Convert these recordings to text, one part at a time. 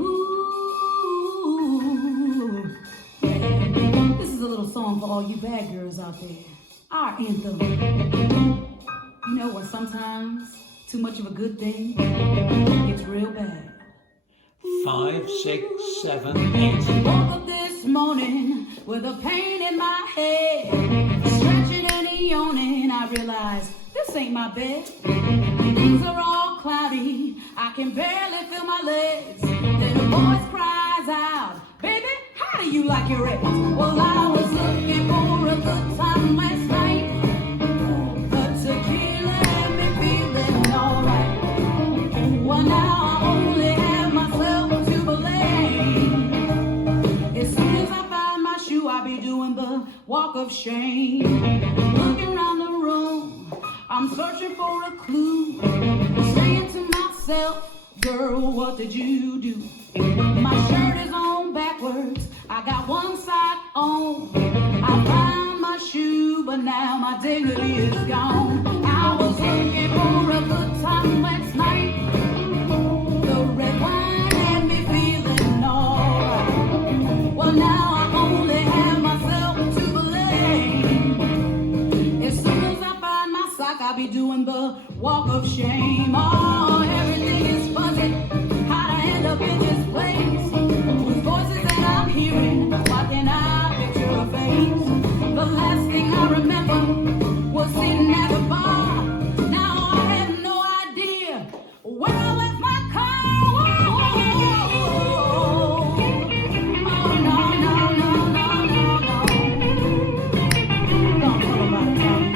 Ooh, yeah. This is a little song for all you bad girls out there. Our anthem. You know what? Sometimes too much of a good thing gets real bad. 5, 6, 7, 8. Woke up this morning with a pain in my head, stretching and yawning. I realized this ain't my bed. Things are all cloudy. I can barely feel my legs. Then a voice cries out, "Baby, how do you like your eggs?" Well, I was looking for a good time last night. A tequila had me feeling alright. Well, now I only have myself to blame. As soon as I find my shoe, I'll be doing the walk of shame. Looking around the room, I'm searching for a clue. Saying to myself, girl, what did you do? My shirt is on backwards, I got one side on. I found my shoe, but now my dignity is gone. I was looking for a good time last night. The red wine had me feeling alright. Well, now I only have myself to blame. As soon as I find my sock, I'll be doing the walk of shame. Oh, everything is fuzzy. How'd I end up in this place? Whose voices that I'm hearing? Why can't I picture a face? The last thing I remember was sitting at the bar. Now I have no idea where I left my car. Oh, no, no, no, no, no, no. Don't tell about it, Tommy.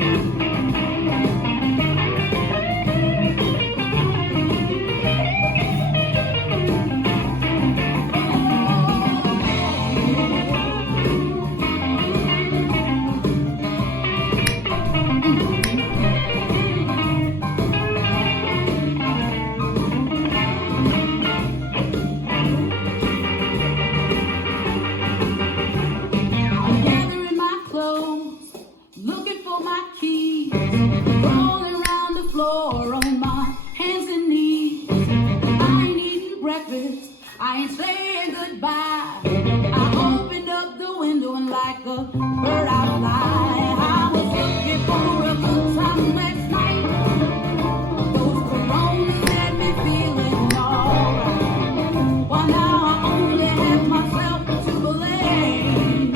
I'm gathering my clothes, looking for my keys, rolling around the floor on my hands and knees. I ain't eating breakfast, I ain't saying goodbye. I opened up the window and like a bird I fly. I was looking for a good time last night. Those coronas had me feeling alright. Well, now I only have myself to blame.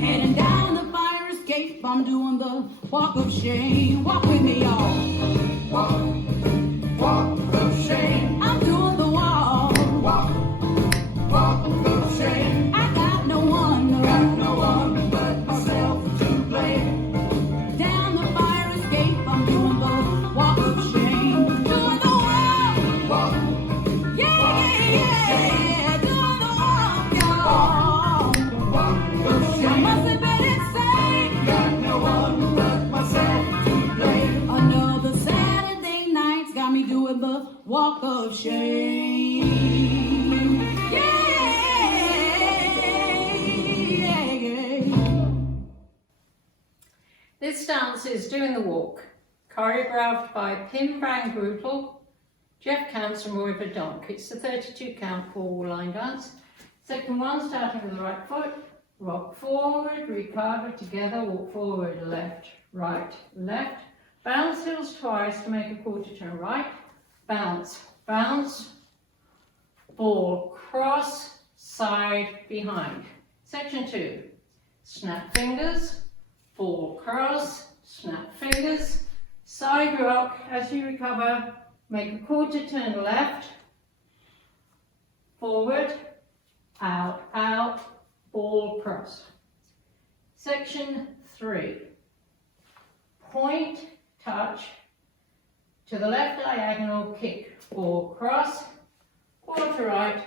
Heading down the fire escape, I'm doing the walk of shame. Walk with me, y'all. Walk of shame. I'm doing the walk. Walk of shame. I got no one but myself to blame. Down the fire escape, I'm doing the walk of shame. Doing the walk. Yeah, yeah, yeah. Doing the walk, y'all. I must admit it's safe. Got no one but myself to blame. Another Saturday night's got me doing the walk of shame. Yeah. This dance is Doing the Walk, choreographed by Pim Van Grootel, Jeff Kantz and Roy Verdonk. It's the 32 count 4 line dance. Second one, starting with the right foot, rock forward, recover together, walk forward, left, right, left. Bounce heels twice to make a quarter turn right, bounce, bounce, ball, cross, side, behind. Section 2, snap fingers, ball, cross, snap fingers, side rock. As you recover, make a quarter turn left, forward, out, out, ball, cross. Section 3, point, touch, to the left diagonal, kick, ball, cross, quarter right,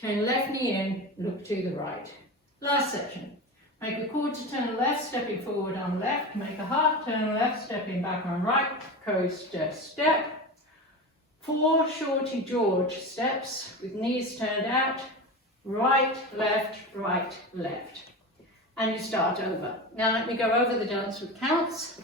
turn left knee in, look to the right. Last section. Make a quarter turn left, stepping forward on left. Make a half turn left, stepping back on right. Coaster step. 4 shorty George steps with knees turned out. Right, left, right, left. And you start over. Now let me go over the dance with counts.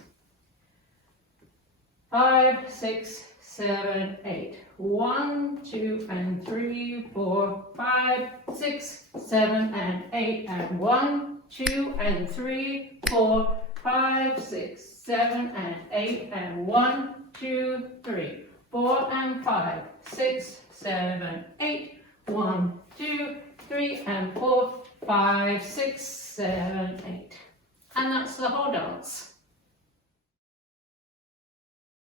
5, 6, 7, 8. 1, 2, and 3, 4, 5, 6, 7, and 8. And 1, 2, and 3, 4, 5, 6, 7, and 8. And 1, 2, 3, 4, and 5, 6, 7, 8. 1, 2, 3, and 4, 5, 6, 7, 8. And that's the whole dance.